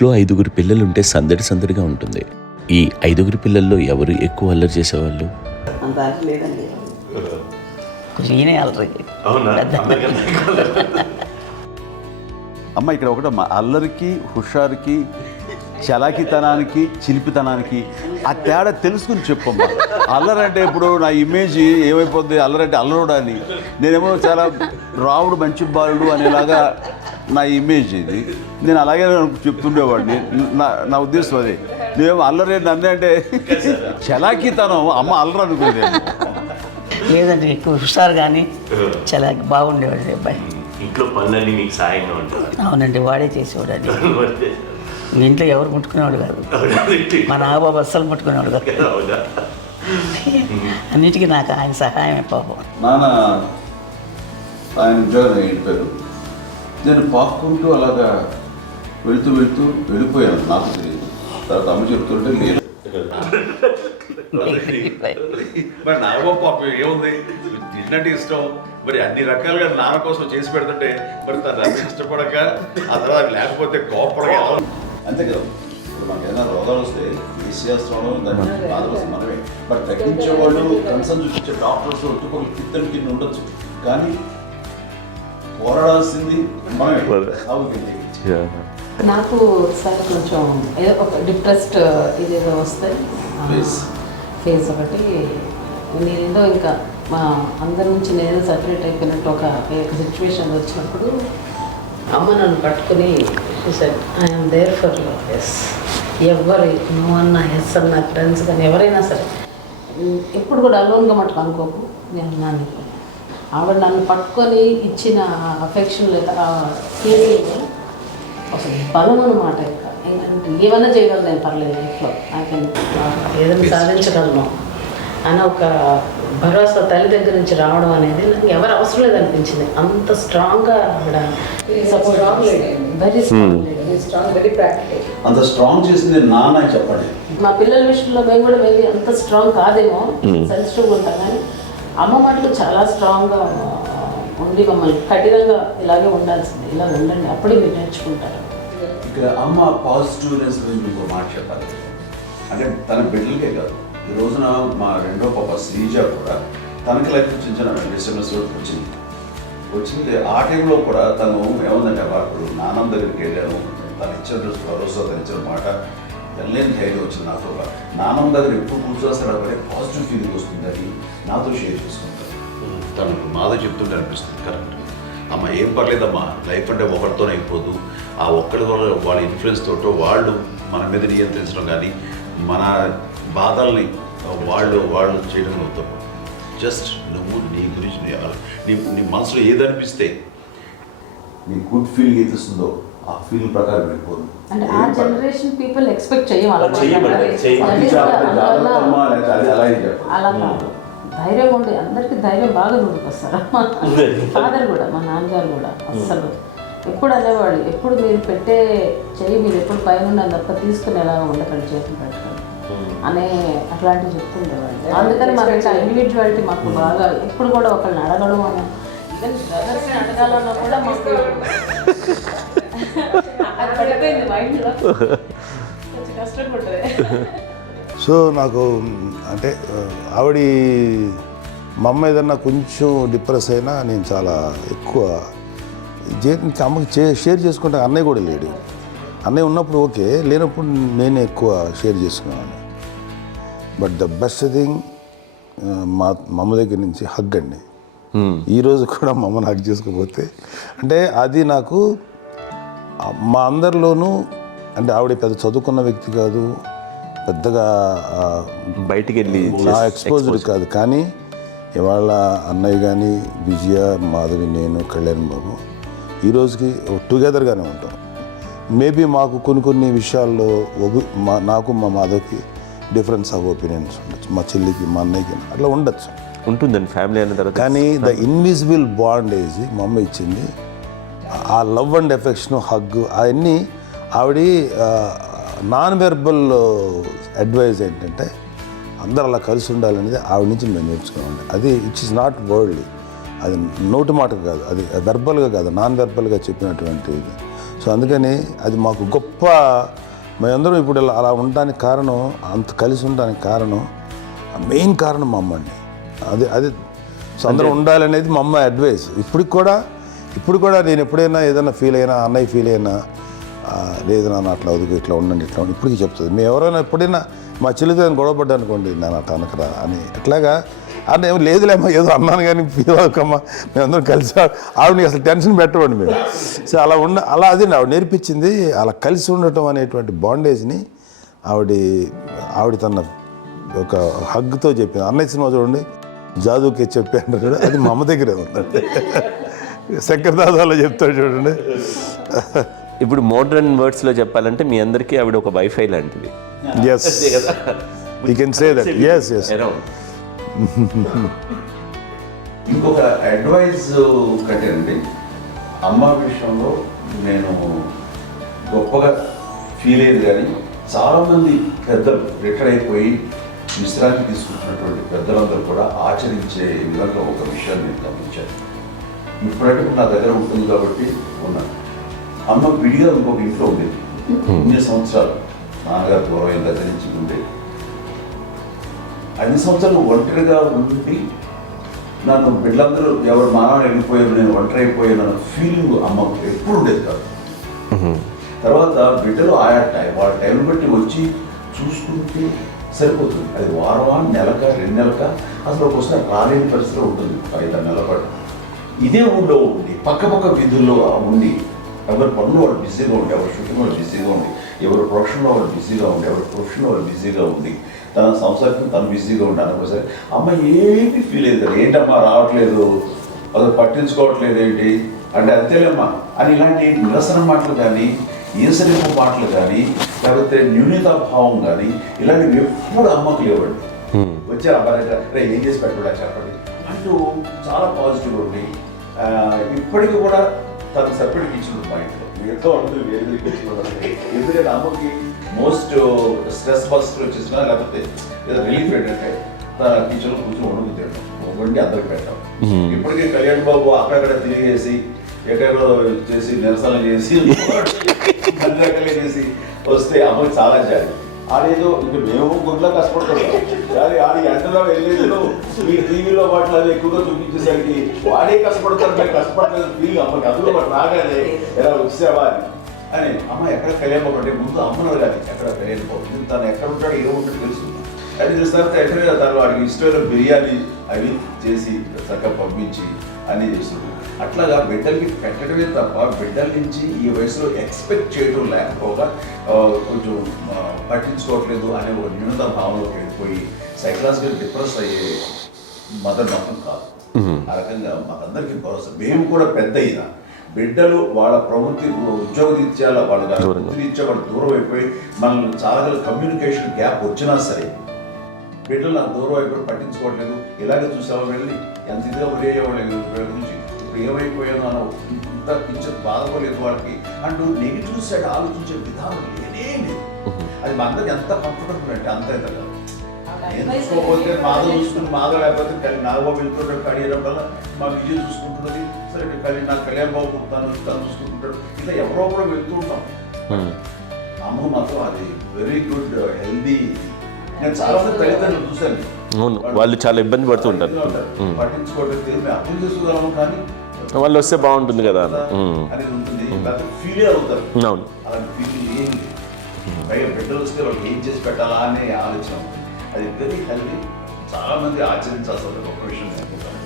ఇంట్లో 5 పిల్లలుంటే సందడి సందడిగా ఉంటుంది. ఈ 5 పిల్లల్లో ఎవరు ఎక్కువ అల్లరి చేసేవాళ్ళు? అంత అల్లరి లేదండి. ఈయనే అల్లరి. అమ్మ ఇక్కడ ఒకటమ్మా, అల్లరికి, హుషారుకి, చలాకితనానికి, చిలిపితనానికి ఆ తేడా తెలుసుకుని చెప్పమ్మా. అల్లరి అంటే ఇప్పుడు నా ఇమేజ్ ఏమైపోద్ది, అల్లరి అంటే అల్లరుడు అని, నేనేమో చాలా రాముడు మంచి బాలుడు అనేలాగా నా ఇమేజ్ ఇది. నేను అలాగే చెప్తుండేవాడిని. నా ఉద్దేశం అదే. నేనేమో అల్లరి నన్ను అంటే చలాకితనం, అమ్మ అల్లరి అనుకుంది. లేదండి, ఎక్కువ హుషారు కానీ చాలా బాగుండేవాడు అబ్బాయి. ఇంట్లో పనులన్నీ మీకు సాయంగా ఉంటాయి? అవునండి, వాడే చేసేవాడు. అది ఇంట్లో ఎవరు ముట్టుకునేవాడు కాదు. మా నాగబాబు అస్సలు ముట్టుకునేవాడు కాదు. అన్నిటికీ నాకు ఆయన సహాయమే పాపం. నాన్న ఆయన ఉద్యోగం వెళ్ళిపోయారు. నేను పాక్కుంటూ అలాగా వెళుతూ వెళ్ళిపోయాను. నాకు తెలియదు. తర్వాత అమ్మ చెప్తుంటే లేదు. మరి నాగబాబు పాపం ఏముంది, తిన్నట్టు ఇష్టం, మరి అన్ని రకాలుగా నాన్న కోసం చేసి పెడుతుంటే మరి తను అన్ని ఇష్టపడక ఆ తర్వాత లేకపోతే కోపడక అంతే కదా. ఇప్పుడు మనకు ఏదైనా రోగాలు వస్తే వేసేస్తాను, దాన్ని బాధలు వస్తే మనమే. మరి తగ్గించేవాళ్ళు, కన్సర్న్ చూపించే డాక్టర్స్ ఒట్టుకోలు కింద కింద ఉండొచ్చు, కానీ పోరాడాల్సింది మనమే. నాకు సార్ కొంచెం ఏదో ఒక డిప్రెస్డ్ ఇదేదో వస్తే ఫేస్ ఒకటి, నేనేదో ఇంకా మా అందరి నుంచి నేను సపరేట్ అయిపోయినట్టు ఒక సిచ్యువేషన్ వచ్చినప్పుడు అమ్మ నన్ను పట్టుకుని I'm there for you. Yes, ఎవరు నువ్వు అన్నా, ఎస్ అన్న ఫ్రెండ్స్ కానీ ఎవరైనా సరే ఎప్పుడు కూడా అలోన్గా మటుకు అనుకోకు, నేను అన్నాను. ఆవిడ నన్ను పట్టుకొని ఇచ్చిన అఫెక్షన్ లేదా ఫీలింగ్ అసలు బలం అన్నమాట. ఇంకా ఏమన్నా చేయగలను నేను, పర్లేదు లైఫ్లో ఏదైనా సాధించగలను అని ఒక భరోసా తల్లి దగ్గర నుంచి రావడం అనేది నాకు ఎవరు అవసరం లేదనిపించింది. అంత స్ట్రాంగ్గా ఆవిడ వెరీ స్ట్రాంగ్, వెరీ ప్రాక్టికల్. అంత స్ట్రాంగ్ చేసింది నాన్న చెప్పండి. మా పిల్లల విషయంలో మేము కూడా వెళ్ళి అంత స్ట్రాంగ్ కాదేమో, సెన్సిటివ్గా ఉంటాం, కానీ అమ్మ మాటలు చాలా స్ట్రాంగ్గా ఉండి మమ్మల్ని కఠినంగా ఇలాగే ఉండాల్సింది, ఇలా ఉండండి, అప్పుడే మీరు నేర్చుకుంటారు. ఇక్కడ అమ్మ పాజిటివ్నెస్ గురించి ఇంకో మాట చెప్పాలి. అంటే తన బిడ్డలకే కాదు, ఈ రోజున మా రెండో పాప శ్రీజ కూడా తనకి లైఫ్ చిన్న డిస్టర్బెన్స్ వచ్చింది. ఆ టైంలో కూడా తను ఏముందంటే అప్పుడు నాన్నమ్మ దగ్గరికి వెళ్ళాను, తను ఇచ్చిన భరోసా, తను ఇచ్చిన మాట వెళ్ళలేని ధైర్యం వచ్చింది నాతో. నాన్నమ్మ దగ్గర ఎప్పుడు కూర్చోస్తాడు అక్కడే పాజిటివ్ ఫీలింగ్ వస్తుందని నాతో షేర్ చేసుకుంటాను. తను మాతో చెప్తుంటే అనిపిస్తుంది, కరెక్ట్ అమ్మ ఏం పర్లేదమ్మా, లైఫ్ అంటే ఒకరితోనే అయిపోదు, ఆ ఒక్కరి వల్ల వాళ్ళ ఇన్ఫ్లుయెన్స్ తోటో వాళ్ళు మన మీద నియంత్రించడం కానీ మన బాధల్ని వాళ్ళు చేయడం అవుతాం. జస్ట్ నువ్వు నీ గురించి నీ మనసులో ఏదనిపిస్తే, నీ గుడ్ ఫీలింగ్ ఏదిస్తుందో ఆ ఫీలింగ్ ప్రకారం వెళ్ళిపోదు. అంటే ఆ జనరేషన్ పీపుల్ ఎక్స్పెక్ట్ చేయం అలా కాదు. ధైర్యం ఉండి అందరికీ ధైర్యం బాగా ముందుకొస్తారు. ఫాదర్ కూడా, మా నాన్నగారు కూడా అస్సలు ఎప్పుడు అనేవాళ్ళు, ఎప్పుడు మీరు పెట్టే చెయ్యి మీరు ఎప్పుడు పైన తప్ప తీసుకుని ఎలా ఉండకండి, చేతులు పెట్టకండి అనే అట్లాంటివి చెప్తుండేవాళ్ళు. అందుకని మాకు ఇండివిజువాలిటీ మాకు బాగా, ఎప్పుడు కూడా ఒకళ్ళని అడగడం అని, ఈవెన్ బ్రదర్స్ని అడగాలన్నా కూడా మాకు అది పడిపోయింది మైండ్లో, కొంచెం కష్టంగా ఉంటుంది. సో నాకు అంటే ఆవిడ మా అమ్మ ఏదన్నా కొంచెం డిప్రెస్ అయినా నేను చాలా ఎక్కువ అమ్మకి షేర్ చేసుకుంటే, అన్నయ్య కూడా లేడు. అన్నయ్య ఉన్నప్పుడు ఓకే, లేనప్పుడు నేనే ఎక్కువ షేర్ చేసుకున్నాను. బట్ ద బెస్ట్ థింగ్ మా అమ్మ దగ్గర నుంచి హగ్ అండి. ఈరోజు కూడా మా అమ్మని హగ్ చేసుకోకపోతే అంటే అది నాకు మా అందరిలోనూ, అంటే ఆవిడ పెద్ద చదువుకున్న వ్యక్తి కాదు, పెద్దగా బయటికి వెళ్ళి నా ఎక్స్పోజర్ కాదు, కానీ ఇవాళ అన్నయ్య కానీ, విజయ, మాధవి, నేను, కళ్యాణ్ బాబు ఈ రోజుకి టుగెదర్గానే ఉంటాం. మేబీ మాకు కొన్ని విషయాల్లో నాకు మా మాధవ్కి డిఫరెన్స్ ఆఫ్ ఒపీనియన్స్ ఉండొచ్చు, మా చెల్లికి, మా అన్నయ్యకి అట్లా ఉండొచ్చు, ఉంటుందండి ఫ్యామిలీ అన్న తర్వాత. కానీ ద ఇన్విజిబుల్ బాండేజ్ మా అమ్మ ఇచ్చింది, ఆ లవ్ అండ్ ఎఫెక్షన్, హగ్, అవన్నీ ఆవిడ నాన్ వెర్బల్ అడ్వైజ్ ఏంటంటే అందరూ అలా కలిసి ఉండాలనేది ఆవిడ నుంచి మేము నేర్చుకోవాలి. అది ఇట్స్ ఇస్ నాట్ వర్డ్లీ, అది నోటి మాట కాదు, అది వెర్బల్గా కాదు, నాన్ వెర్బల్గా చెప్పినటువంటి ఇది. సో అందుకని అది మాకు గొప్ప, మేమందరం ఇప్పుడు అలా ఉండడానికి కారణం, అంత కలిసి ఉండడానికి కారణం, మెయిన్ కారణం మా అమ్మ అండి. అది సో అందరం ఉండాలనేది మా అమ్మ అడ్వైస్. ఇప్పుడు కూడా నేను ఎప్పుడైనా ఏదైనా ఫీల్ అయినా, అన్నయ్య ఫీల్ అయినా, లేదు నాన్న అట్లా వదుకు, ఇట్లా ఉండండి, ఇట్లా ఉండి, ఇప్పటికీ చెప్తుంది. మేము ఎవరైనా ఎప్పుడైనా మా చెల్లితో గొడవపడ్డా అనుకోండి, నేను అట్లా అనకరా అని, ఎట్లాగా అంటే ఏమో లేదులేమ్మా ఏదో అన్నాను కానీ ఫీల్ అవ్వకమ్మా, మేమందరం కలిసి ఆవిడని అసలు టెన్షన్ పెట్టమండి మేము. సో అలా అది ఆవిడ నేర్పించింది. అలా కలిసి ఉండటం అనేటువంటి బాండేజ్ని ఆవిడ తన ఒక హగ్తో చెప్పింది. అన్నయ్య సినిమా చూడండి, జాదూకి చెప్పి అంటారు, అది మా అమ్మ దగ్గరే ఉందండి. శంకర్ దాదాలో చెప్తాడు చూడండి. ఇప్పుడు మోడ్రన్ వర్డ్స్లో చెప్పాలంటే మీ అందరికీ ఆవిడ ఒక వైఫై లాంటిది. Yes, you can say that. Yes. ఇంకొక అడ్వైజ్ కట్టండి, అమ్మ విషయంలో నేను గొప్పగా ఫీల్ అయ్యేది కానీ చాలామంది పెద్దలు రిటైర్ అయిపోయి విశ్రాంతి తీసుకుంటున్నటువంటి పెద్దలందరూ కూడా ఆచరించే విధంగా ఒక విషయాన్ని నేను గమనించాను. ఇప్పుడంటే నా దగ్గర ఉంటుంది కాబట్టి ఉన్నాను. అమ్మ విడిగా ఇంకొక ఇంట్లో ఉండేది. ఇన్ని సంవత్సరాలు నాన్నగారు దూరం దగ్గర నుంచి ఉండేది. 5 సంవత్సరాలు ఒంటరిగా ఉండి నన్ను బిడ్డలందరూ ఎవరు మానవులు వెళ్ళిపోయారు, నేను ఒంటరి అయిపోయాను అన్న ఫీలింగ్ అమ్మకు ఎప్పుడు ఉండేది కాదు. తర్వాత బిడ్డలు వాళ్ళ టైం బట్టి వచ్చి చూసుకుంటే సరిపోతుంది. అది వారమా, నెలక, 2 నెలక, అసలు ఒకసారి రాలేని పరిస్థితిలో ఉంటుంది. 5-6 నెలల పాటు ఇదే ఊళ్ళో ఉండి పక్క విధుల్లో ఉండి, ఎవరి పనులు వాళ్ళు బిజీగా ఉండి, ఎవరి షూటింగ్ వాళ్ళు బిజీగా ఉండి, ఎవరి ప్రొఫెషన్లో వాళ్ళు బిజీగా ఉండి, ఎవరి ప్రొఫెషన్లో వాళ్ళు బిజీగా ఉండి, తన సంసారం తను బిజీగా ఉంటాను. ఒకసారి అమ్మ ఏమి ఫీల్ అయ్యేది, ఏంటమ్మా రావట్లేదు, అసలు పట్టించుకోవట్లేదు ఏంటి అంటే, అంతేలేమ్మా అని ఇలాంటి నిరసన మాటలు కానీ, ఈసరింపు మాటలు కానీ, లేకపోతే న్యూనతాభావం కానీ ఇలాంటివి ఎప్పుడు అమ్మకు లేవండి. వచ్చారు అబ్బాయి ఏం చేసి పెట్టడా చెప్పండి అంటూ చాలా పాజిటివ్ ఉండి, ఇప్పటికీ కూడా తను సపరేట్ కిచెన్ మా ఇంట్లో ఎంతో ఉంటుంది, వేరే కిచెన్. ఎందుకంటే అమ్మకి మోస్ట్ స్ట్రెస్ బస్టర్ వచ్చేసినా లేకపోతే ఏదో రిలీఫ్ ఏంటంటే తన కిచెన్లో కూర్చొని వండుకు తింటాం, వండి అందరికి పెట్టాం. ఇప్పటికీ కళ్యాణ్ బాబు అక్కడక్కడ తిరిగేసి ఎక్కడో చేసి నిరసనలు చేసి అన్ని రకాలు చేసి వస్తే అమ్మకి చాలా జాలి. ఆడేదో ఇంక మేము గుడ్లో కష్టపడుతున్నాం కానీ ఆడ ఎండలో వెళ్ళేదిలో మీ టీవీలో వాటిలో అది ఎక్కువగా చూపించేసరికి వాడే కష్టపడతారు, మేము కష్టపడలేదు ఫీల్ అమ్మకి. అందులో వాడు రాగానే ఎలా వచ్చావా అని అమ్మ ఎక్కడ కళ్యాణ్ బాబు ముందు అమ్మను కానీ ఎక్కడ కళ్యాణ్ బాబు తను ఎక్కడ ఉంటాడు, ఏదో ఉంటాడు తెలుసు. అది చూస్తారు ఎక్కడ తను వాడికి ఇష్టమైన బిర్యానీ అవి చేసి చక్కగా పంపించి అన్నీ చేస్తుంది. అట్లాగా బిడ్డలకి పెట్టడమే తప్ప బిడ్డల నుంచి ఈ వయసులో ఎక్స్పెక్ట్ చేయడం లేకపోగా కొంచెం పట్టించుకోవట్లేదు అనే ఒక న్యూనత భావంలోకి వెళ్ళిపోయి సైకలాజికల్ డిప్రెస్ అయ్యే మదర్ మాత్రం కాదు. ఆ రకంగా మాకందరికీ భరోసా. మేము కూడా పెద్ద అయినా బిడ్డలు వాళ్ళ ప్రవృత్తి ఉద్యోగరీత్యా వాళ్ళ వృత్తిరీత్యా వాళ్ళు దూరం అయిపోయి మనల్ని చాలా కమ్యూనికేషన్ గ్యాప్ వచ్చినా సరే బిడ్డలు నాకు దూరం అయిపోయి పట్టించుకోవట్లేదు. ఇలాగే చూసావా వెళ్ళి ఎంత ఇదిగా ఉదయ్యేవాళ్ళు గురించి ఇప్పుడు ఏమైపోయాను అన్న ఇంత కించెం బాధపడలేదు వాళ్ళకి అంటూ నెగిటివ్ సైడ్ ఆలోచించే విధానం లేనే లేదు. అది మా అందరికి ఎంత కంఫర్టబుల్ అంటే అంత అయితే కదా. నేర్చుకోకపోతే మాధవ్ చూసుకుని మాధవ్ లేకపోతే నాగబాబు వెళ్తుంటాడు కడియడం వల్ల మా విజయ్ చూసుకుంటున్నది సరే, నాకు కళ్యాణ్ బాబు తను చూసుకుంటుంటాడు. ఇట్లా ఎవరో కూడా వెళ్తూ ఉంటాం. అమ్మ మాత్రం అది వెరీ గుడ్ హెల్దీ. నేను చాలా మంది తల్లిదండ్రులు చూశాను, వాళ్ళు చాలా ఇబ్బంది పడుతూ ఉంటారు, పట్టించుకోవడం తెలియదు, మేము అర్థం చేసుకోగలము కానీ వాళ్ళు వస్తే బాగుంటుంది కదా అనేది ఉంటుంది. ఫీల్ అవుతారు. అవును, అలాంటి ఫీలింగ్ ఏం లేదు. పైగా బిడ్డలు వస్తే వాళ్ళకి ఏం చేసి పెట్టాలా అనే ఆలోచన ఉంటుంది. అది వెరీ హెల్దీ. చాలా మంది ఆచరించాల్సిన గొప్ప విషయం అనుకుంటాను.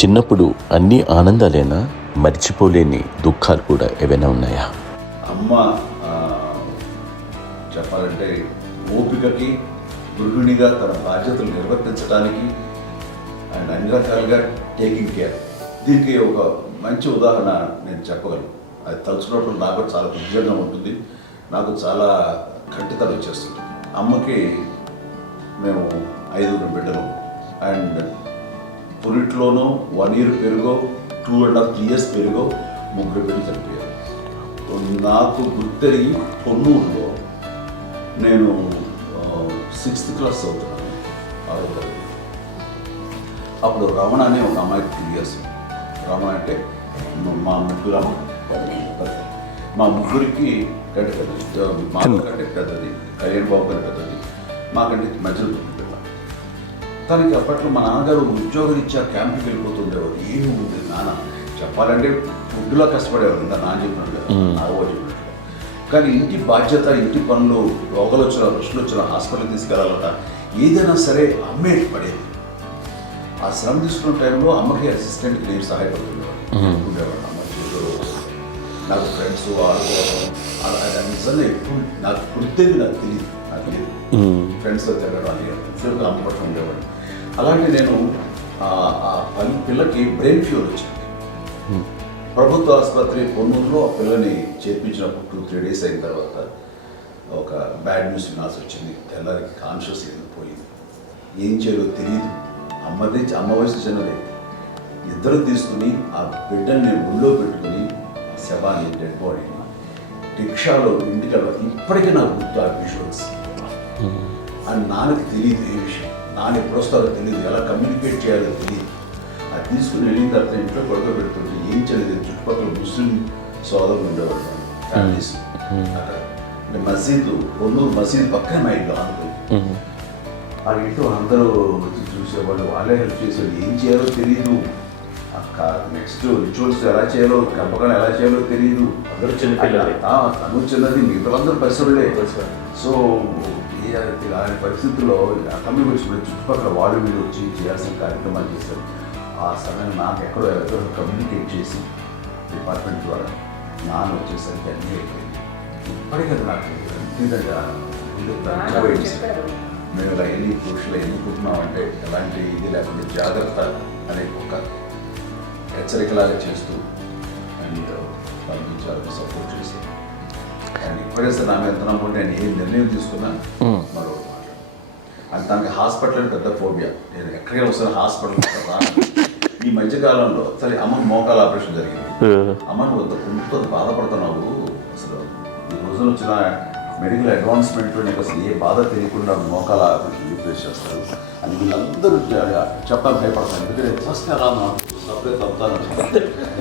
చిన్నప్పుడు అన్ని ఆనందాలేనా, మర్చిపోలేని దుఃఖాలు కూడా ఏవైనా ఉన్నాయా? అమ్మ చెప్పాలంటే ఓపికకి, గృహిణిగా తన బాధ్యతలు నిర్వర్తించడానికి అండ్ అన్ని రకాలుగా టేకింగ్ కేర్, దీనికి ఒక మంచి ఉదాహరణ నేను చెప్పగలను. అది తలుచుకున్నప్పుడు నాకు చాలా ఉద్యోగంగా ఉంటుంది, నాకు చాలా ఖండితలు వచ్చేస్తుంది. అమ్మకి మేము 5 బిడ్డలు అండ్ పురిట్లోనూ 1 year పెరుగో 2.5 years పెరుగో 3 బిడ్డలు చనిపోయారు. నాకు గుర్తెరిగి పొన్నూరులో నేను 6th class చదువుతున్నాను, 6వ తరగతి. అప్పుడు రమణ అనే ఒక అమ్మాయికి 2 years. రమణ అంటే మా ముగ్గురు మా ముగ్గురికి కంటే పెద్దది, మా కంటే పెద్దది, కళ్యాణ్ బాబు కంటే పెద్దది, మాకంటే మధ్యలో పిల్ల. తనకి అప్పట్లో మా నాన్నగారు ఉద్యోగరీత్యా క్యాంపుకి వెళ్ళిపోతుండేవారు. ఏమి ఉంది నాన్న చెప్పాలంటే ఫుడ్లో కష్టపడేవారు, ఇంకా నాన్న చెప్పినట్టు కదా, నాగబాబు చెప్పినట్టు. కానీ ఇంటి బాధ్యత, ఇంటి పనులు, రోగాలు వచ్చిన రుషులు వచ్చిన హాస్పిటల్కి తీసుకెళ్ళాలట, ఏదైనా సరే అమ్మే పడేది. ఆ శ్రమ తీసుకున్న టైంలో అమ్మకి అసిస్టెంట్కి నేను సహాయపడుతుండేవాడు. అమ్మ చూడు, నాకు ఫ్రెండ్స్ ఆడుకోవడం అలా నిజంగా ఎప్పుడు నాకు గుర్తేది, నాకు తెలియదు, నాకు తెలియదు ఫ్రెండ్స్తో తిరగడం అని సేపు అమ్మ పట్ల ఉండేవాడు. అలాంటి నేను ఆ పిల్లకి బ్రెయిన్ ఫ్యూర్ వచ్చింది. ప్రభుత్వ ఆసుపత్రి పొన్నూరులో ఆ పిల్లని చేర్పించినప్పుడు 2-3 డేస్ అయిన తర్వాత ఒక బ్యాడ్ న్యూస్ వినాల్సి వచ్చింది. తెల్లారికి కాన్షియస్ ఎందుకు పోయింది, ఏం చేయాలో తెలియదు. అమ్మ వయసు చిన్నదే. ఇద్దరు తీసుకుని ఆ బిడ్డల్ని ఒళ్ళో పెట్టుకుని ఆ శవాన్ని, డెడ్ బాడీని రిక్షాలో ఇంటికి వెళ్ళి ఇప్పటికీ నాకు గుర్తు ఆ విజువల్స్. అని నాన్నకి తెలియదు ఏ విషయం, నాన్న ఎప్పుడు వస్తారో తెలియదు, ఎలా కమ్యూనికేట్ చేయాలో తెలియదు. అది తీసుకుని వెళ్ళిన తర్వాత ఇంట్లో గొడవ పెడుతుంటే ఏం చేయలేదు. చుట్టుపక్కల ముస్లిం సోదరులు ఉండేవాళ్ళు, ఫ్యామిలీస్. అక్కడ మసీదు, పొన్నూరు మసీదు పక్కన మా ఇంట్లో ఆనుకుంది. ఆ ఇంట్లో అందరూ వచ్చి చూసేవాళ్ళు, వాళ్ళే హెల్ప్ చేసేవాళ్ళు. ఏం చేయాలో తెలియదు, నెక్స్ట్ రిచువల్స్ ఎలా చేయాలో, కంపకాలు ఎలా చేయాలో తెలియదు. అందరూ చిన్నపిల్లలే. తను చిన్నది, మిగతాందరూ పరిసరులే. సో అలాంటి పరిస్థితుల్లో కమ్యూనిటీ వచ్చిన చుట్టుపక్కల వాళ్ళు మీరు వచ్చి చేయాల్సిన కార్యక్రమాలు చేశారు. ఆ సమయం నాకు ఎక్కడో కమ్యూనికేట్ చేసి డిపార్ట్మెంట్ ద్వారా నాన్న వచ్చేసరికి అన్నీ అయిపోయింది. ఇప్పటికీ నాకు మేము ఇలా ఎన్ని పురుషులు ఎన్నుకుంటున్నామంటే ఎలాంటి ఇది లేకుండా జాగ్రత్త అనే ఒక హెచ్చరికలాగా చేస్తూ అండ్ పంపించాలని సపోర్ట్ చేసి అండ్ ఇప్పుడేస్తే నా మీద నమ్ముకుంటే నేను ఏ నిర్ణయం తీసుకున్నా మరో మాట. అండ్ తనకి హాస్పిటల్ పెద్ద ఫోబియా. నేను ఎక్కడికి వస్తాను హాస్పిటల్ కదా. ఈ మధ్యకాలంలో సరే అమ్మ మోకాల ఆపరేషన్ జరిగింది. అమ్మను కొంత బాధపడుతున్నావు, అసలు ఈ రోజున వచ్చిన మెడికల్ అడ్వాన్స్మెంట్ నీకు అసలు ఏ బాధ తెలియకుండా మోకాల ఆపరేషన్ రీప్లేస్ చేస్తారు అని వీళ్ళందరూ చెప్పడానికి భయపడతాను. ఎందుకంటే ఫస్ట్ ఎలా సపరేట్ అవుతాను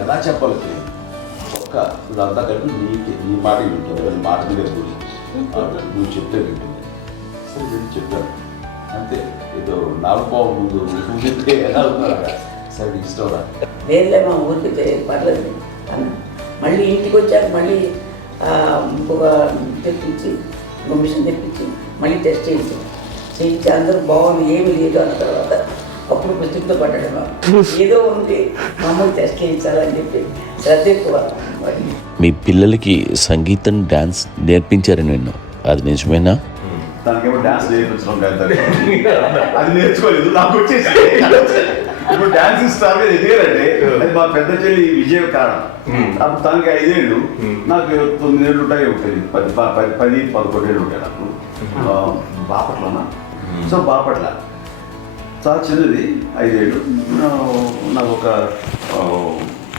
ఎలా చెప్పాలి తెలియదు. ఒక్క ఇదంతా కలిపి నీ మాట వింటుంది, అది మాట మీద నువ్వు చెప్తే వింటుంది. సరే వెళ్ళి చెప్పాను అంతే. ఏదో నాగబాబు ముందు ఎలా ఉన్నారా సరే ఇష్టం రా లేదులే మా ఊరికి పర్లేదు అన్న. మళ్ళీ ఇంటికి వచ్చాక మళ్ళీ ఇంకొక తెప్పించి మిషన్ తెప్పించి మళ్ళీ టెస్ట్ చేయించి అందరూ బాగుంది, ఏమీ లేదు అన్న తర్వాత అప్పుడు పుస్తకంతో పట్టడం ఏదో ఉంది మమ్మల్ని టెస్ట్ చేయించాలని చెప్పి శ్రద్ధ ఎక్కువ. మీ పిల్లలకి సంగీతం, డాన్స్ నేర్పించారని విన్నాం, అది నిజమేనా? తనకేమో డాన్స్ నేర్పించడం కాదు, అది నేర్చుకోలేదు, నాకు వచ్చేసి ఇప్పుడు డాన్స్ స్టార్ ఎదిగారంటే అది మా పెద్ద చెల్లి విజయ కారణం. అప్పుడు తనకి 5 ఏళ్ళు, నాకు 9 ఏళ్ళు ఉంటాయి, 10-11 ఏళ్ళు ఉంటాయి నాకు. బాపట్లనా? సో బాపట్ల చాలా చిన్నది, 5 ఏళ్ళు. నాకు ఒక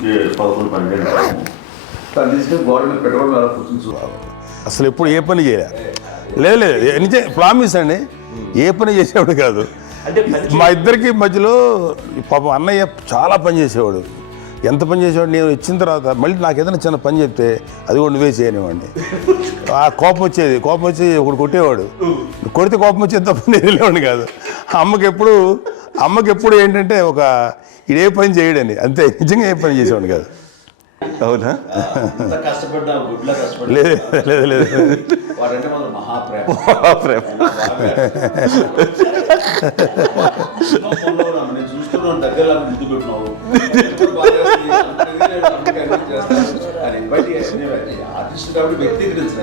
11-12 ఏళ్ళు. తను తీసుకొని గవర్నమెంట్ పెట్టుకోవడం అలా కూర్చుని అసలు ఎప్పుడు ఏ పని చేయలే. లేదు నిజే ప్రామిస్ అండి, ఏ పని చేసేవాడు కాదు. మా ఇద్దరికి మధ్యలో పాపం అన్నయ్య చాలా పని చేసేవాడు. ఎంత పని చేసేవాడు, నేను ఇచ్చిన తర్వాత మళ్ళీ నాకు ఏదైనా చిన్న పని చెప్తే అది కూడా నువ్వే చేయనివ్వండి. ఆ కోపం వచ్చేది, కోపం వచ్చి ఒకడు కొట్టేవాడు, కొడితే కోపం వచ్చేది తప్ప నేను వెళ్ళేవాడిని కాదు. అమ్మకి ఎప్పుడు ఏంటంటే ఒక ఇదే పని చేయడని, అంతే. నిజంగా ఏ పని చేసేవాడిని కాదు. అవునా? కష్టపడ్డా గుడ్లా కష్టపడ్డా లేదు వాడంటే మన మహాప్రేమ. నేను చూస్తున్నాను దగ్గర ముద్దు పెట్టినావు ఆర్టిస్ట్ కాబట్టి వ్యక్తీకరించిన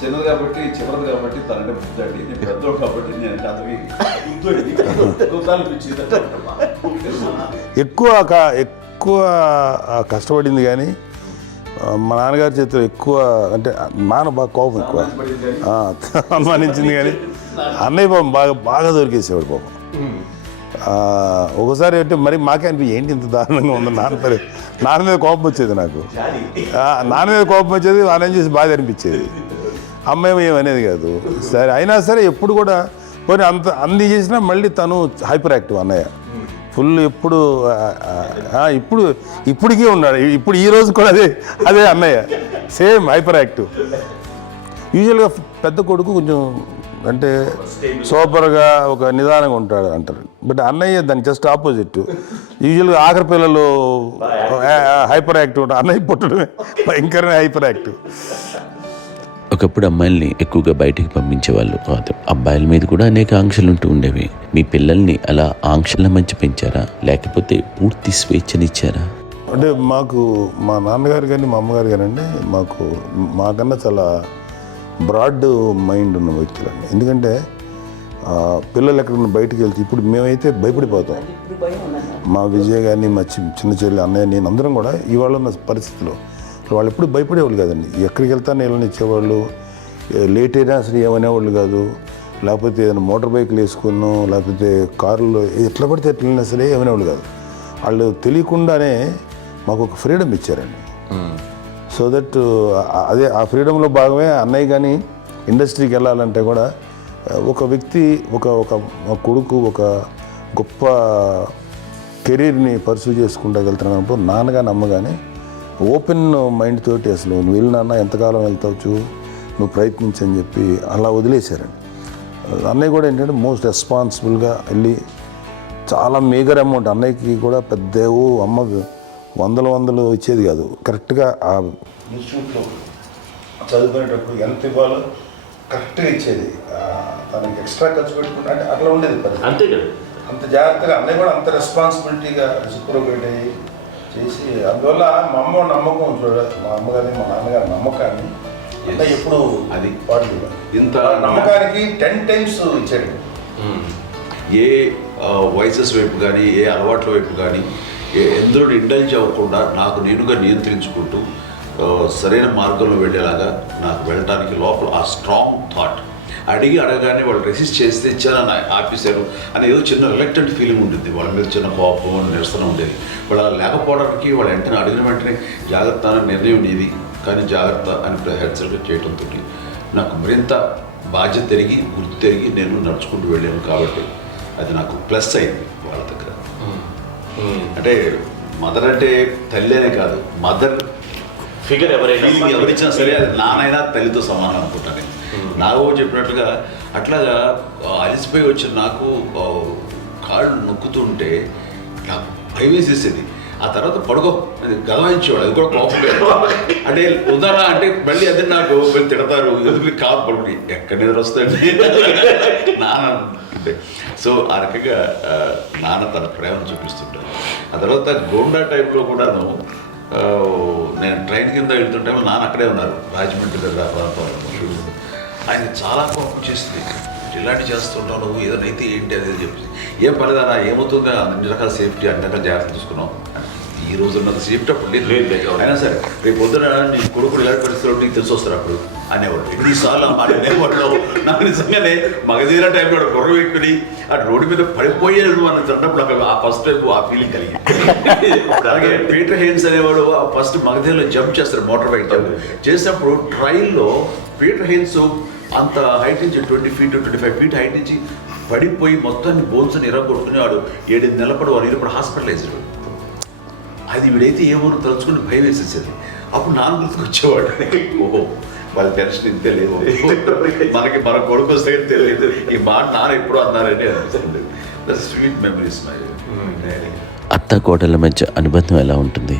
చిన్నది కాబట్టి చివరిది కాబట్టి తనంటే బుద్ధండి, నేను పెద్దోడు కాబట్టి నేను అతనికి ఎక్కువ కష్టపడింది. కానీ మా నాన్నగారి చేతిలో ఎక్కువ అంటే నాన్న బాగా కోపం ఎక్కువ అనుమానించింది. కానీ అన్నయ్య పాపం బాగా దొరికేసేవాడు పాపం. ఒకసారి అంటే మరి మాకే అనిపి ఏంటి ఇంత దారుణంగా ఉంది నాన్న మీద కోపం వచ్చేది. నాకు నాన్న మీద కోపం వచ్చేది, నాన్న చేసి బాధ అనిపించేది. అమ్మాయి ఏమనేది కాదు. సరే అయినా సరే ఎప్పుడు కూడా పోనీ అన్ని చేసినా మళ్ళీ తను హైపర్ యాక్టివ్. అన్నయ్య ఫుల్ ఎప్పుడు ఇప్పటికీ ఉన్నాడు. ఇప్పుడు ఈ రోజు కూడా అదే అన్నయ్య, సేమ్ హైపర్ యాక్టివ్. యూజువల్గా పెద్ద కొడుకు కొంచెం అంటే సూపర్గా ఒక నిదానంగా ఉంటాడు అంటారు, బట్ అన్నయ్య దానికి జస్ట్ ఆపోజిట్. యూజువల్గా ఆఖరి పిల్లలు హైపర్ యాక్టివ్ ఉంటారు, అన్నయ్య పుట్టడమే భయంకరమైన హైపర్ యాక్టివ్. ఒకప్పుడు అమ్మాయిల్ని ఎక్కువగా బయటికి పంపించేవాళ్ళు కాదు, అబ్బాయిల మీద కూడా అనేక ఆంక్షలు ఉంటూ ఉండేవి. మీ పిల్లల్ని అలా ఆంక్షల మధ్య పెంచారా, లేకపోతే పూర్తి స్వేచ్ఛనిచ్చారా? అంటే మాకు మా నాన్నగారు కానీ మా అమ్మగారు కానీ అండి మాకన్నా చాలా బ్రాడ్ మైండ్ ఉన్న వ్యక్తులండి. ఎందుకంటే పిల్లలు ఎక్కడన్నా బయటకు వెళ్తే ఇప్పుడు మేమైతే భయపడిపోతాం. ఇప్పుడు భయం ఉందన్న. మా విజయ్ కానీ మా చిన్న చెల్లి అన్నయ్య నేను అందరం కూడా ఇవాళ ఉన్న పరిస్థితిలో వాళ్ళు ఎప్పుడు భయపడేవాళ్ళు కాదండి. ఎక్కడికి వెళ్తాను నీళ్ళని ఇచ్చేవాళ్ళు, లేట్ అయినా అసలు ఏమనేవాళ్ళు కాదు. లేకపోతే ఏదైనా మోటార్ బైక్లు వేసుకున్నాం, లేకపోతే కారులో ఎట్లా పడితే ఎట్లయినా సరే ఏమనేవాళ్ళు కాదు. వాళ్ళు తెలియకుండానే మాకు ఒక ఫ్రీడమ్ ఇచ్చారండి. సో దట్ అదే ఆ ఫ్రీడంలో భాగమే అన్నయ్య కానీ ఇండస్ట్రీకి వెళ్ళాలంటే కూడా ఒక వ్యక్తి ఒక కొడుకు ఒక గొప్ప కెరీర్ని పర్సూ చేసుకుంటూ వెళ్తున్నప్పుడు నాన్నగాని అమ్మగాని ఓపెన్ మైండ్ తోటి అసలు నువ్వు వెళ్ళి నాన్న ఎంతకాలం వెళ్తావచ్చు, నువ్వు ప్రయత్నించని చెప్పి అలా వదిలేశారండి. అన్నయ్య కూడా ఏంటంటే మోస్ట్ రెస్పాన్సిబుల్గా వెళ్ళి చాలా మేజర్ అమౌంట్ అన్నయ్యకి కూడా పెద్ద అమ్మకు వందలు ఇచ్చేది కాదు. కరెక్ట్గా ఆ ఇన్స్టిట్యూట్లో చదువుకునేటప్పుడు ఎంత ఇవ్వాలో కరెక్ట్గా ఇచ్చేది. తనకి ఎక్స్ట్రా ఖర్చు పెట్టుకుంటే అంటే అట్లా ఉండేది పరిస్థితి. అంతే కదా, అంత జాగ్రత్తగా అన్నయ్య కూడా అంత రెస్పాన్సిబిలిటీగా రెసిప్రోకేట్ అయ్యి చేసి అందువల్ల మా అమ్మ నమ్మకం చూడాలి, మా అమ్మగారి మా నాన్నగారి నమ్మకాన్ని అంటే ఎప్పుడు అది పాటు ఇంత నమ్మకానికి 10 times ఇచ్చాడు. ఏ వయసెస్ వైపు కానీ ఏ అలవాట్ల వైపు కానీ ఎందులో ఇండల్జ్ అవ్వకుండా నాకు నేనుగా నియంత్రించుకుంటూ సరైన మార్గంలో వెళ్ళేలాగా నాకు వెళ్ళడానికి లోపల ఆ స్ట్రాంగ్ థాట్. అడగగానే వాళ్ళు రెసిస్ట్ చేస్తే ఇచ్చారని ఆపేశారు అని ఏదో చిన్న రిలక్టెంట్ ఫీలింగ్ ఉంటుంది, వాళ్ళ మీద చిన్న కోపం నిరసన ఉండేది. వాళ్ళు అలా లేకపోవడానికి వాళ్ళు వెంటనే అడిగిన వెంటనే జాగ్రత్త అనే నిర్ణయం ఉండేది, కానీ జాగ్రత్త అని హెచ్చరిక చేయడంతో నాకు మరింత బాధ్యత తిరిగి గుర్తు తిరిగి నేను నడుచుకుంటూ వెళ్ళాను. కాబట్టి అది నాకు ప్లస్ అయింది వాళ్ళ దగ్గర. అంటే మదర్ అంటే తల్లి అనే కాదు, మదర్ ఫిగర్ ఎవరిచ్చినా సరే అది నానైనా తల్లితో సమానం అనుకుంటాను నేను. నాగో చెప్పినట్లుగా అట్లాగా అలిసిపోయి వచ్చిన నాకు కాళ్ళు నొక్కుతుంటే నాకు భయం వేసేసేది. ఆ తర్వాత పడుకో గదవాయించేవాడు, అది కూడా కోపం. అంటే ఉదాహరణ అంటే మళ్ళీ అదే నాకు తిడతారు, ఎందుకు కాదు పడుకుని ఎక్కడ నిద్ర వస్తాయండి నాన్న అంటే. సో ఆ రకంగా నాన్న తన ప్రేమను చూపిస్తుంటాను. ఆ తర్వాత గోండా టైప్లో కూడాను నేను ట్రైన్ కింద వెళ్తుంటే నాన్న అక్కడే ఉన్నారు, రాజమండ్రి దగ్గర ప్రాంతంలో. ఆయన చాలా కోపం చేస్తుంది, ఇలాంటి చేస్తుంటావు నువ్వు, ఏదైనా అయితే ఏంటి అనేది చెప్పి. ఏం పర్లేదన్నా ఏమవుతుందో అన్ని రకాల సేఫ్టీ అన్ని రకాల జాగ్రత్త తీసుకున్నాం. ఈ రోజు ఉన్నంత సేఫ్టీ అప్పుడు లేదు. అయినా సరే రేపు పొద్దున నీ కొడుకులు ఇలాంటి పరిస్థితుల్లో నీకు తెలిసి వస్తారు అప్పుడు అనేవాడు. ఎన్నిసార్లు అనేవాళ్ళు నాకు నిజంగానే మగధీర టైంలో గొర్రె ఎక్కుని ఆ రోడ్డు మీద పడిపోయేది అని అన్నప్పుడు ఆ ఫస్ట్ టైం ఆ ఫీలింగ్ కలిగింది. అలాగే పీటర్ హెయిన్స్ అనేవాడు ఫస్ట్ మగధీరలో జంప్ చేస్తారు, మోటార్ బైక్ జంప్ చేసినప్పుడు ట్రైల్లో పీటర్ హెయిన్స్ అంత హైట్ నుంచి 20 feet 25 feet హైట్ నుంచి పడిపోయి మొత్తాన్ని బోన్స్ని ఎరగొట్టుకుని వాడు 7 నెలలు వాడు ఇప్పుడు హాస్పిటలైజ్డ్. అది వీడైతే ఏమో తలుచుకుని భయం వేసేసేది. అప్పుడు నాన్న గుర్తుకొచ్చేవాడు, ఓహో వాళ్ళ టెన్షన్ ఇంతే లేదు, మనకి మన కొడుకు వస్తే తెలియదు ఈ మాట నాన్న ఎప్పుడు అన్నారని అనిపిస్తుంది. Sweet memories my. అత్త కోడళ్ళ మధ్య అనుబంధం ఎలా ఉంటుంది?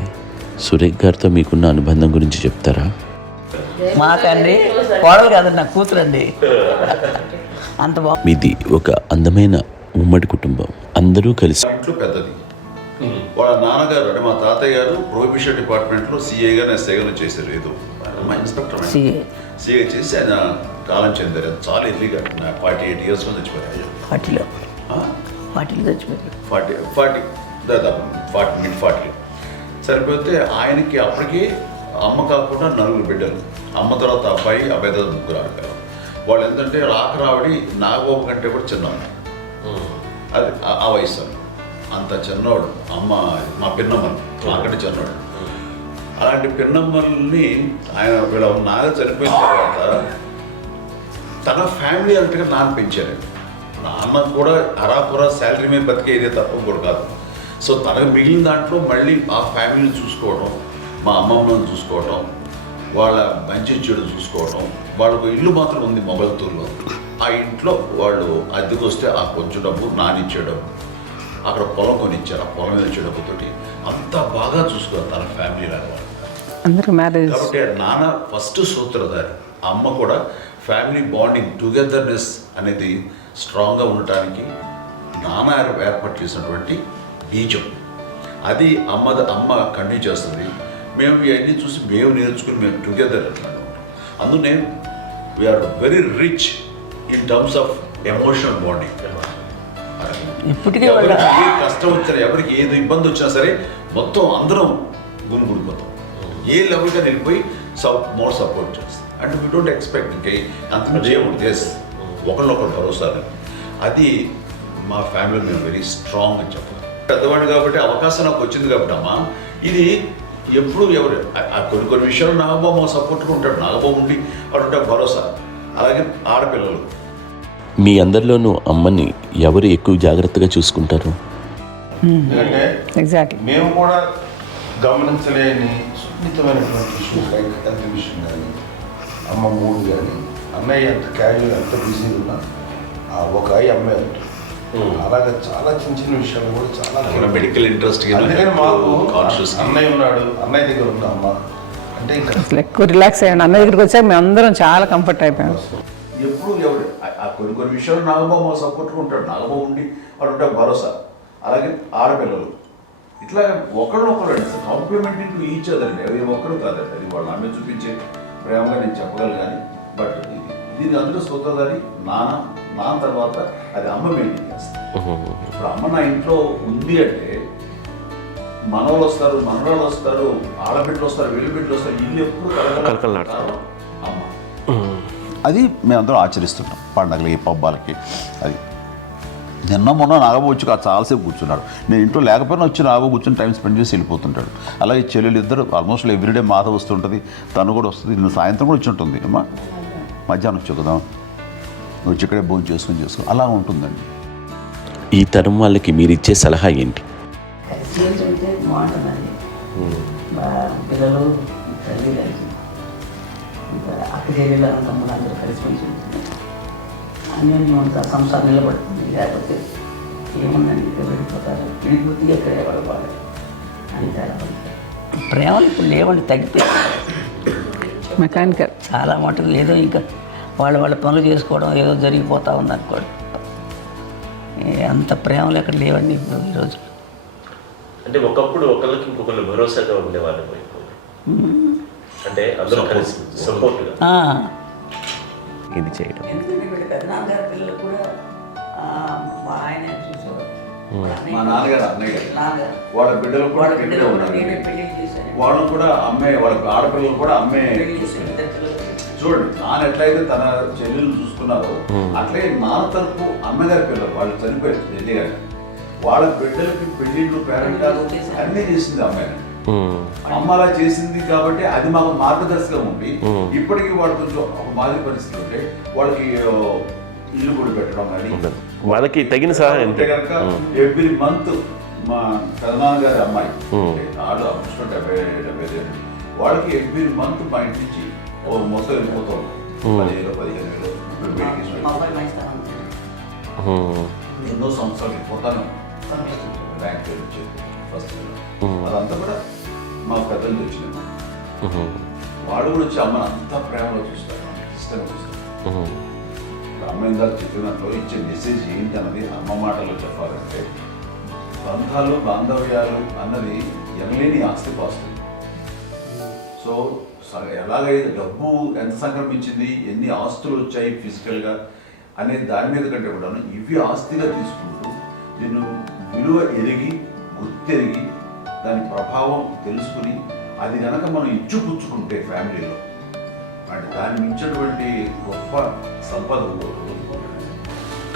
సురేఖ్ గారితో మీకున్న అనుబంధం గురించి చెప్తారా? మాకండి కోడలు కాదండి, నాకు కూతురండి. అంత బాగుంది. మీది ఒక అందమైన ఉమ్మడి కుటుంబం, అందరూ కలిసి. ఇంట్లో పెద్దది. వాళ్ళ నాన్నగారు అంటే మా తాతయ్య గారు ప్రొహిబిషన్ డిపార్ట్మెంట్లో సిఐగా ఎస్ఐగా చేశారు. ఏదో మా ఇన్స్పెక్టర్ సిఐ చేసి ఆయన కాలం చెందారు. చాలా ఎర్లీగా 48 years చచ్చిపోయారు. 40 చచ్చిపోయారు. 40 దాదాపు 40 సరిపోతే ఆయనకి అప్పటికి అమ్మ కాకుండా 4 బిడ్డలు. అమ్మ తర్వాత అబ్బాయి తర్వాత 3 ఆడపిల్లలు. వాళ్ళు ఏంటంటే రాకరావడి నాగబాబు కంటే కూడా చిన్నవాడు. అది ఆ వయసు అంత చిన్నవాడు. అమ్మ మా పిన్నమ్మలు నాకంటే చిన్నవాడు. అలాంటి పిన్నమ్మల్ని ఆయన వీళ్ళ నాగ చనిపోయిన తర్వాత తన ఫ్యామిలీ అంతగా నాన్న పెంచారు. నాన్న కూడా అరాపురా శాలరీ మీద బతికేదే తప్ప కూడా కాదు. సో తనకు మిగిలిన దాంట్లో మళ్ళీ ఆ ఫ్యామిలీని చూసుకోవడం, మా అమ్మమ్మను చూసుకోవడం, వాళ్ళ మంచి చెడు చూసుకోవడం. వాళ్ళకు ఇల్లు మాత్రం ఉంది మొగల్తూరులో. ఆ ఇంట్లో వాళ్ళు అద్దెకు వస్తే ఆ కొంచెం డబ్బు నానిచ్చే డబ్బు, అక్కడ పొలం కొనిచ్చారు, ఆ పొలం ఇచ్చే డబ్బుతోటి అంతా బాగా చూసుకోవాలి తన ఫ్యామిలీ లాగా. అందరూ మ్యారేజ్. కాబట్టి నాన్న ఫస్ట్ సూత్రధారి, అమ్మ కూడా ఫ్యామిలీ బాండింగ్ టుగెదర్నెస్ అనేది స్ట్రాంగ్గా ఉండటానికి నాన్న ఏర్పాటు చేసినటువంటి బీజం. అది అమ్మ కంటిన్యూ చేస్తుంది. మేము ఇవన్నీ చూసి మేము నేర్చుకుని మేము టుగెదర్ అంటున్నాం. అందునే we are very rich in terms of emotional bonding. ఇప్పటికే ఎవరికి ఏ కష్టం వచ్చినా, ఎవరికి ఏది ఇబ్బంది వచ్చినా సరే మొత్తం అందరం గుమిగూడిపోతాం. ఏ లెవెల్గా వెళ్ళిపోయి మోర్ సపోర్ట్ చేస్తాం. అంటే వీ డోంట్ ఎక్స్పెక్ట్ ఇంకే అంతకుమించి ఏముంది. ఎస్, ఒకరినొకరు భరోసా. అది మా ఫ్యామిలీ మేము వెరీ స్ట్రాంగ్ అని చెప్పాలి. పెద్దవాడు కాబట్టి అవకాశం నాకు వచ్చింది కాబట్టి అమ్మా, ఇది ఎప్పుడు ఎవరు కొన్ని విషయాలు నాగబాబు సపోర్ట్గా ఉంటాడు. నాగబాబు ఉండి వాడు ఉంటే భరోసా. అలాగే ఆడపిల్లలు మీ అందరిలోనూ అమ్మని ఎవరు ఎక్కువ జాగ్రత్తగా చూసుకుంటారు? ఎందుకంటే ఎగ్జాక్ట్లీ. మేము కూడా గమనించలేని సున్నితమైనటువంటి ఇష్యూస్ లైక్ హెల్త్ విషయం కానీ, అమ్మ మూడు కానీ, అన్నయ్య ఎంత క్యాజువల్ ఎంత బిజీ ఉన్నా ఒక అమ్మాయి ఉంటుంది. అలాగే చాలా చిన్న చిన్న విషయాలు కూడా చాలా మెడికల్ ఇంట్రెస్ట్. అందుకని మాకు అన్నయ్య ఉన్నాడు, అన్నయ్య దగ్గర ఉన్న అమ్మ అంటే ఇంకా అసలు ఎక్కువ రిలాక్స్ అయ్యాను. అన్న దగ్గరికి వచ్చాక మేము అందరం చాలా కంఫర్ట్ అయిపోయాం. ఎప్పుడు ఎవరు కొన్ని విషయాలు నాగబాబు సపోర్ట్గా ఉంటాడు. నాగబాబు ఉండి వాడు ఉంటే భరోసా. అలాగే ఆడపిల్లలు ఇట్లా ఒకళ్ళొకరు కాంప్లిమెంటింగ్ టు ఈచ్ అదర్ అండి. అవి ఒక్కరు కాదండి, అది వాళ్ళ నాన్న చూపించే ప్రేమగా నేను చెప్పగలను. కానీ బట్ దీని అందరూ సూత్రధారి నాన్న తర్వాత అది అమ్మ మెయింటైన్ చేస్తుంది. ఇప్పుడు అమ్మ నా ఇంట్లో ఉంది అంటే మనవాళ్ళు వస్తారు, మనవాళ్ళు వస్తారు, ఆడబిడ్డలు వస్తారు, వీళ్ళబిడ్డలు వస్తారు, ఇల్లు ఎప్పుడు కలకలాడతారు అమ్మ. అది మేమందరం ఆచరిస్తుంటాం పండగలకి, పబ్బాలకి. అది నిన్న మొన్న నాగబాబు వచ్చి చాలాసేపు కూర్చున్నాడు. నేను ఇంట్లో లేకపోయినా వచ్చి నాగబాబు కూర్చొని టైం స్పెండ్ చేసి వెళ్ళిపోతుంటాడు. అలాగే చెల్లెలు ఇద్దరు ఆల్మోస్ట్ ఎవ్రీడే మాత వస్తుంటుంది, తను కూడా వస్తుంది. నిన్న సాయంత్రం కూడా వచ్చి ఉంటుంది. అమ్మా మధ్యాహ్నం వచ్చి కదా వచ్చి ఇక్కడే భోజనం చేసుకో అలా ఉంటుందండి. ఈ తరం వాళ్ళకి మీరు ఇచ్చే సలహా ఏంటి? కలిసి ఉంటే బాగుంటుందండి. పిల్లలు తల్లి కలిసి అక్క చెల్లెలు తమ్ముడు అందరూ కలిసిమెలిసి ఉంటుంది. అన్యోన్యం అంతా సంసారం నిలబడుతుంది. లేకపోతే ఏముందండి ఇక్కడ వెళ్ళిపోతారు, విడిపోతే ఎక్కడే పడవాలి అని తేడా పడుతుంది. ప్రేమలు ఇప్పుడు లేవండి, తగ్గిపోయి మెకానికల్ చాలా మటుకు ఏదో ఇంకా వాళ్ళ పనులు చేసుకోవడం ఏదో జరిగిపోతూ ఉంది అనుకోండి. అంత ప్రేమలు ఎక్కడ లేవండి ఇప్పుడు ఈ రోజు. అంటే ఒకప్పుడు ఒకళ్ళకి ఇంకొకళ్ళు భరోసాగా ఉండేవాళ్ళు. అంటే అందరూ కలిసి సపోర్ట్గా ఇది చేయడం. ఎందుకంటే వీళ్ళ పెద్దనాన్నగారి పిల్లలు కూడా ఆయన చూసేవారు. మా నాన్నగారు అన్నయ్య నాన్నగారు వాళ్ళ బిడ్డలు కూడా వాళ్ళ ఇక్కడే బిడ్డలు కూడా ఉన్నారు. నేనే పెళ్లి చేశాను. వాళ్ళు కూడా అమ్మే, వాళ్ళ ఆడపిల్లలు కూడా అమ్మే. పెళ్లి చేశాను ఇద్దరు పిల్లలు. చూడండి, నాన్న ఎట్లయితే తన చెల్లెలు చూసుకున్నారో అట్లే నాన్న తరపు అమ్మగారి పిల్లలు వాళ్ళు చనిపోయారు చెల్లి గారు. వాళ్ళ బిడ్డలకి పెళ్లిళ్ళు, పేరెంటాలు అన్నీ చేసింది అమ్మాయి. అమ్మ అలా చేసింది కాబట్టి అది మాకు మార్గదర్శకం ఉంది. ఇప్పటికీ వాళ్ళు కొంచెం ఒక మాదిరి పరిస్థితి ఉంటే వాళ్ళకి ఇల్లు కూడా పెట్టడం కానీ వాళ్ళకి తగిన సహాయం అంటే కనుక ఎవ్రీ మంత్ మా పెదనాన్న గారి అమ్మాయి వాళ్ళు అప్పుడు 70 వాళ్ళకి ఎవ్రీ మంత్ మా ఇంటి నుంచి మొత్తం వెళ్ళిపోతాం 10,000-15,000 మా అబ్బాయి మంచితనం ఉంది. ఎన్నో సంవత్సరాలు వెళ్ళిపోతాను. బ్యాంక్ వచ్చేది ఫస్ట్ అదంతా కూడా మా పెద్దలు వచ్చింది. వాడు కూడా వచ్చి అమ్మని అంతా ప్రేమలో చూస్తారు, ఇష్టంగా చూస్తారు. అమ్మ ఇందాక చెప్పినట్లు ఇచ్చే మెసేజ్ ఏంటి అన్నది అమ్మ మాటల్లో చెప్పాలంటే బంధాలు, బాంధవ్యాలు అన్నది ఎనలేని ఆస్తిపాస్తులు. సో ఎలాగైతే డబ్బు ఎంత సంక్రమించింది, ఎన్ని ఆస్తులు వచ్చాయి ఫిజికల్గా అనే దాని మీద కంటే కూడా ఇవి ఆస్తిగా తీసుకుంటూ దీన్ని విలువ ఎరిగి, గుర్తెరిగి, దాని ప్రభావం తెలుసుకుని అది కనుక మనం ఇచ్చిపుచ్చుకుంటే ఫ్యామిలీలో అంటే దాన్ని మించినటువంటి గొప్ప సంపద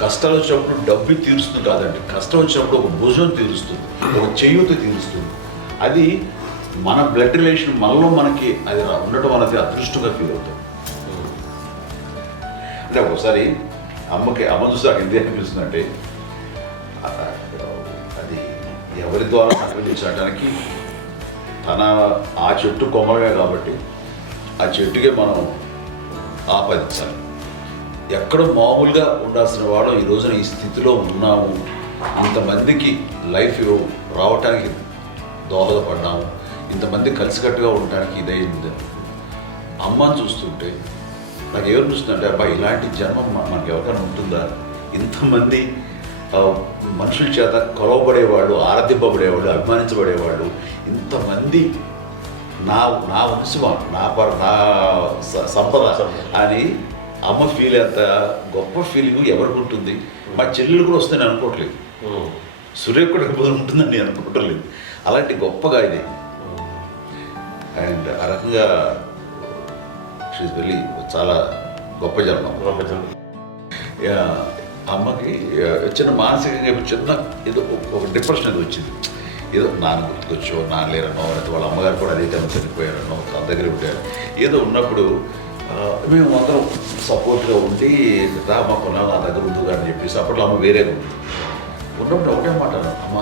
కష్టాలు వచ్చినప్పుడు డబ్బు తీరుస్తుంది కాదండి, కష్టం వచ్చినప్పుడు ఒక భుజం తీరుస్తుంది, ఒక చేయూత తీరుస్తుంది. అది మన బ్లడ్ రిలేషన్ మనలో మనకి అది ఉండటం అనేది అదృష్టంగా ఫీల్ అవుతాం. అంటే ఒకసారి అమ్మ చూసి నాకు ఎంత అనిపిస్తుంది అంటే అది ఎవరి ద్వారా సంక్రమించడానికి తన ఆ చెట్టు కొమ్మలమే కాబట్టి ఆ చెట్టుకే మనం ఆపాదించాలి. ఎక్కడో మామూలుగా ఉండాల్సిన వాళ్ళు ఈ రోజున ఈ స్థితిలో ఉన్నాము, ఇంతమందికి లైఫ్ రావటానికి దోహదపడ్డాము, ఇంతమంది కలిసికట్టుగా ఉండడానికి ఇదైంది. అమ్మని చూస్తుంటే నాకు ఏమనిపిస్తుందంటే, అబ్బాయి ఇలాంటి జన్మం మనకి ఎవరికైనా ఉంటుందా? ఇంతమంది మనుషుల చేత కొలవబడేవాళ్ళు, ఆరాధింపబడేవాళ్ళు, అభిమానించబడేవాళ్ళు, ఇంతమంది నా నా వంశమా, నా సంపద అని అమ్మ ఫీల్ అంత గొప్ప ఫీలింగ్ ఎవరికి ఉంటుంది? మా చెల్లెలు కూడా వస్తే నేను అనుకోవట్లేదు, సురేఖ్ కూడా ఉంటుందని నేను అనుకోవట్లేదు. అలాంటి గొప్పగా ఇది. అండ్ ఆ రకంగా షీఈ్ వెరీ చాలా గొప్ప జన్మ. అమ్మకి చిన్న మానసికంగా చిన్న ఏదో ఒక డిప్రెషన్ ఏదో వచ్చింది. ఏదో నాన్న గుర్తుకొచ్చో, నాన్న లేరనో, లేకపోతే వాళ్ళ అమ్మగారు కూడా అదే టైం చనిపోయారనో, తన దగ్గర ఉంటారు, ఏదో ఉన్నప్పుడు మేము అందరం సపోర్ట్గా ఉండి మా కొన్నా నా దగ్గర ఉందిగా అని చెప్పేసి అప్పట్లో అమ్మ వేరేగా ఉంది. ఉన్నప్పుడు ఒకటే మాట అన్నాను, అమ్మ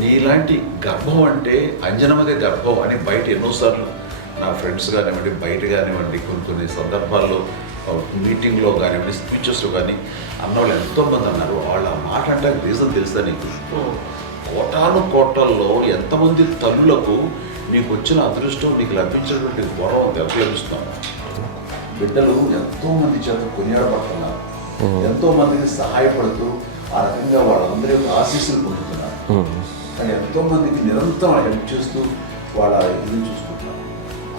నీలాంటి గర్భం అంటే అంజనమదే గర్భం అని బయట ఎన్నోసార్లు నా ఫ్రెండ్స్ కానివ్వండి, బయట కానివ్వండి, కొన్ని సందర్భాల్లో మీటింగ్లో కానివ్వండి, స్పీచెస్లో కానీ అన్నవాళ్ళు ఎంతోమంది అన్నారు. వాళ్ళ మాట అంటే రీజన్ తెలుసా నీకు? కోటాను కోటల్లో ఎంతమంది తల్లులకు నీకు వచ్చిన అదృష్టం, నీకు లభించినటువంటి గౌరవం లభిస్తున్నాము. బిడ్డలు ఎంతోమంది చేత కొనియాడబడుతున్నారు, ఎంతోమందికి సహాయపడుతూ ఆ రకంగా వాళ్ళందరి యొక్క ఆశీస్సులు పొందుతున్నారు. కానీ ఎంతోమందికి నిరంతరం హెల్ప్ చేస్తూ వాళ్ళ ఇది చూసుకుంటున్నారు.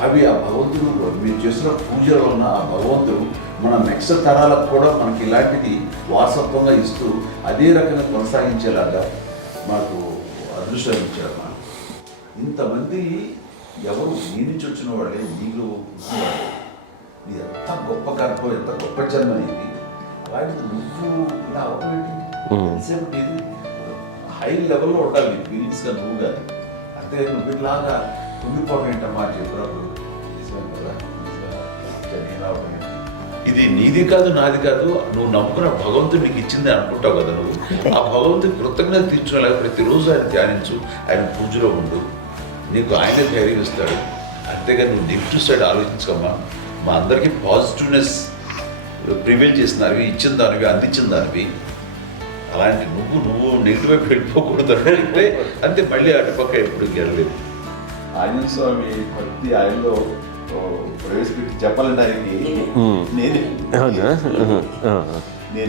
అవి ఆ భగవంతుడు మీరు చేస్తున్న పూజలో ఉన్న ఆ భగవంతుడు మన నెక్స్ట్ తరాలకు కూడా మనకి ఇలాంటిది వారసత్వంగా ఇస్తూ అదే రకంగా కొనసాగించేలాగా మాకు అదృష్టాన్ని ఇచ్చారు. ఇంతమంది ఎవరు నీ నుంచి వచ్చిన వాళ్ళే, నీకు నీ ఎంత గొప్ప గర్భం, ఎంత గొప్ప జన్మ నీది. అలాంటిది నువ్వు ఇలా అవటమేంటి? ఎంతసేపు ఇది హై లెవెల్లో ఉండాలి నీ ఫీలింగ్స్గా నువ్వు కానీ. అంతే నువ్వు ఇలాగా కుంగిపోవడం ఏంటమ్మా చెప్పినప్పుడు ఇది నీది కాదు, నాది కాదు, నువ్వు నమ్ముకున్న భగవంతుడు నీకు ఇచ్చింది అనుకుంటావు కదా. నువ్వు ఆ భగవంతుడి కృతజ్ఞత తీర్చుకోలేక ప్రతిరోజు ఆయన ధ్యానించు, ఆయన పూజలో ఉండు, నీకు ఆయనే ధైర్యం ఇస్తాడు. అంతేగాని నువ్వు నెగిటివ్ సైడ్ ఆలోచించకమ్మా. మా అందరికీ పాజిటివ్నెస్ ప్రివైల్ చేసిన దానివి, ఇచ్చిన దానివి, అందించిన దానివి. అలాంటి నువ్వు నెగిటివ్ వైపు వెళ్ళిపోకూడదు అంటే అంతే. మళ్ళీ అటుపక్క ఎప్పుడు గెలలేదు. ఆంజనేయ స్వామి భక్తి ఆయనలో ప్రవేశపెట్టి చెప్పాలంటే ఆయనకి నేను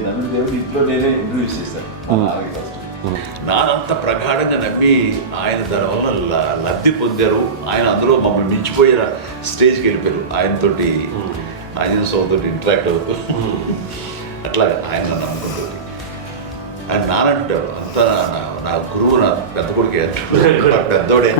నన్ను దేవుడు ఇంట్లో నేనే ఇంటర్వ్యూస్ చేశాను. నానంత ప్రగాఢంగా నమ్మి ఆయన దానివల్ల లబ్ధి పొందారు. ఆయన అందులో మమ్మల్ని మించిపోయిన స్టేజ్కి వెళ్ళిపోయారు. ఆయనతోటి ఆంజనేయ స్వామితో ఇంటరాక్ట్ అవుతూ అట్లా ఆయన నన్ను నమ్ముకుంటుంది. ఆయన నానంటారు అంతా నా గురువు, నా పెద్ద కొడుకే, పెద్దోడే.